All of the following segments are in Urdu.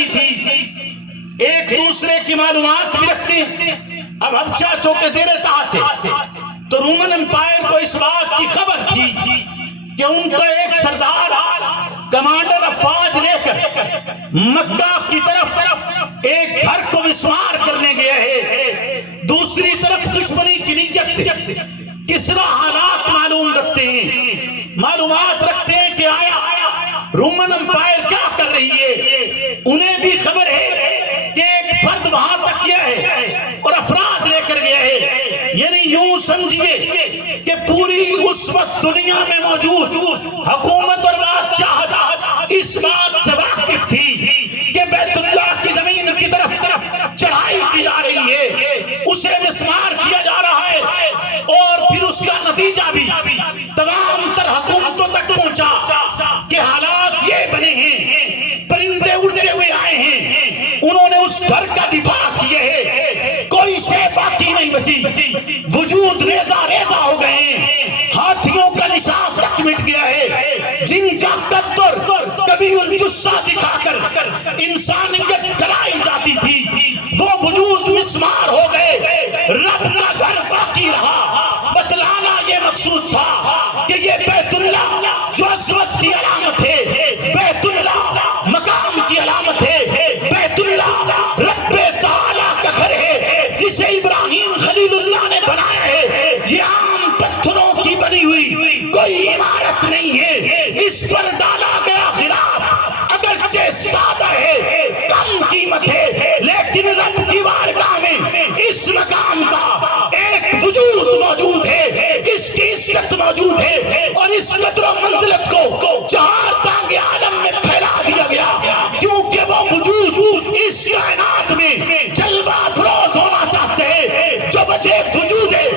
رہی تھی، ایک دوسرے کی معلومات بھی رکھتے ہیں۔ اب حبشہ چونکہ زیر طاعت تھے تو رومن امپائر کو اس بات کی خبر تھی کہ ان کا ایک سردار کمانڈر افواج لے کر مکہ کی طرف ایک گھر کو مسمار کرنے گیا ہے۔ دوسری طرف دشمنی کی نیت سے کسرا حالات معلوم رکھتے ہیں، معلومات رکھتے ہیں کہ آیا رومن امپائر کیا کر رہی ہے۔ انہیں بھی خبر ہے کہ ایک فرد وہاں تک گیا ہے اور افراد لے کر گیا ہے، یعنی یوں سمجھئے کہ پوری اس وقت دنیا میں موجود حکومت اور بادشاہ اس بات سے واقف تھی کہ بیت اللہ کی زمین کی طرف چڑھائی کی جا رہی ہے، اسے مسمار کیا جا رہا ہے، اور پھر اس کا نتیجہ بھی تمام تر حکومتوں تک پہنچا کہ حالات یہ بنے ہیں، پرندے اڑتے ہوئے آئے ہیں، انہوں نے اس گھر کا دفاع کیے ہے، کوئی شے باقی نہیں بچی، وجود ریزہ ریزہ ہو گئے ہیں، ہاتھیوں کا نشان تک مٹ گیا ہے، جن جاکت پر کبھی ان جسہ دکھا کر انسانیت کرائی جاتی تھی وہ وجود مسمار ہو گئے، رب کا گھر باقی رہا۔ بتلانا یہ مقصود تھا کہ یہ بیت اللہ جو عظمت کی علامت ہے، بیت اللہ مقام کی علامت ہے، بیت اللہ رب تعالیٰ کا گھر ہے جسے ابراہیم خلیل اللہ نے بنایا ہے، یہ عام پتھروں کی بنی ہوئی کوئی عمارت نہیں ہے، اس پر ڈالا گیا غلاف اگرچہ سادہ ہے، کم قیمت ہے، لیکن رب کی بارگاہ میں اس مقام کا ایک وجود موجود ہے، اس کی عزت موجود ہے، اور اس قدر و منزلت کو چار تانگے عالم میں پھیلا دیا گیا، کیونکہ وہ وجود اس کائنات میں جلوہ افروز ہونا چاہتے ہیں۔ جو وجہ وجود ہے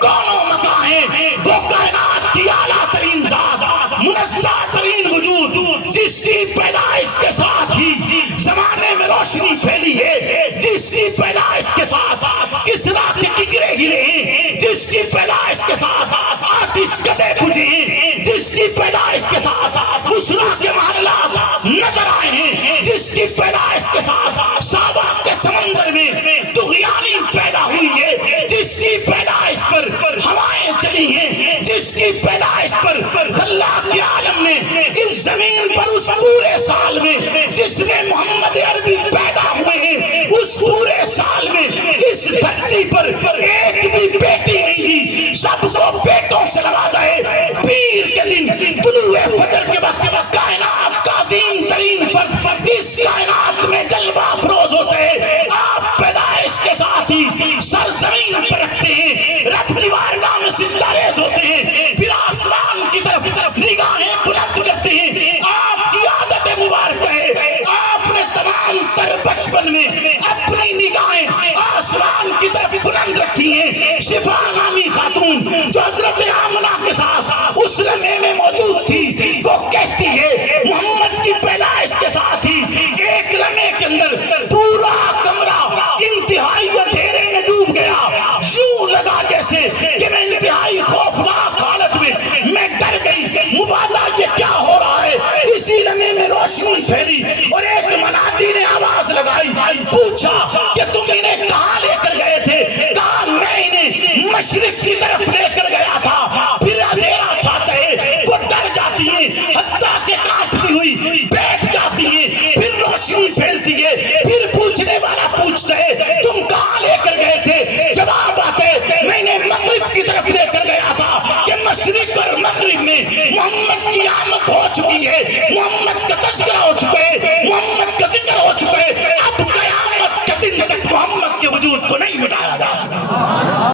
کونوں مکان ہیں، وہ کائنات کی اعلیٰ ترین ذات، منزہ ترین وجود، جس کی پیدائش کے ساتھ ہی زمانے میں روشنی پھیلی ہے، جس کی پیدائش کے ساتھ کسرا کے کگرے گرے ہیں، جس کی پیدائش کے ساتھ آتش کدے بجھے ہیں، جس کی پیدائش کے ساتھ بسرا کے محلات نظر آئے ہیں، جس کی پیدائش کے ساتھ سابا کے سمندر میں طغیانی پیدا ہوئی ہے، جس کی پیدائش پر ہوائیں چلی ہیں، جس کی پیدائش پر خلاق کے عالم نے اس زمین پر اس پورے سال میں جس میں محمد عربی پیدا ہوئے ہیں، اس پورے سال میں اس دھرتی پر ایک بھی بیٹی نہیں دی، سب کو بیٹوں سے نوازا ہے۔ پیر کے دن طلوع فجر کے وقت کائنات کا عظیم ترین فرد اس کائنات میں جلوہ افروز ہوتے ہیں، آپ پیدائش کے ساتھ ہی سر زمین پر رکھتے ہیں، رب کی بارگاہ میں سجدہ ریز ہوتے ہیں، پھر آسمان کی طرف نگاہیں بلند کرتے ہیں۔ آپ کی عادت مبارک ہے، آپ نے تمام تر بچپن میں اپنی نگاہیں آسمان کی طرف بلند رکھی ہیں۔ شفا نامی خاتون جو حضرت آمنہ کے ساتھ اس لمحے میں موجود تھی، وہ کہتی ہے محمد کی پیدائش کے ساتھ ہی ایک لمحے کے اندر پورا کمرہ انتہائی اندھیرے میں ڈوب گیا، یوں لگا جیسے کہ میں انتہائی خوفناک حالت میں ڈر گئی، مبادہ یہ کیا ہو رہا ہے۔ اسی لمحے میں روشنی پھیلی اور ایک منادی نے آواز لگائی، پوچھا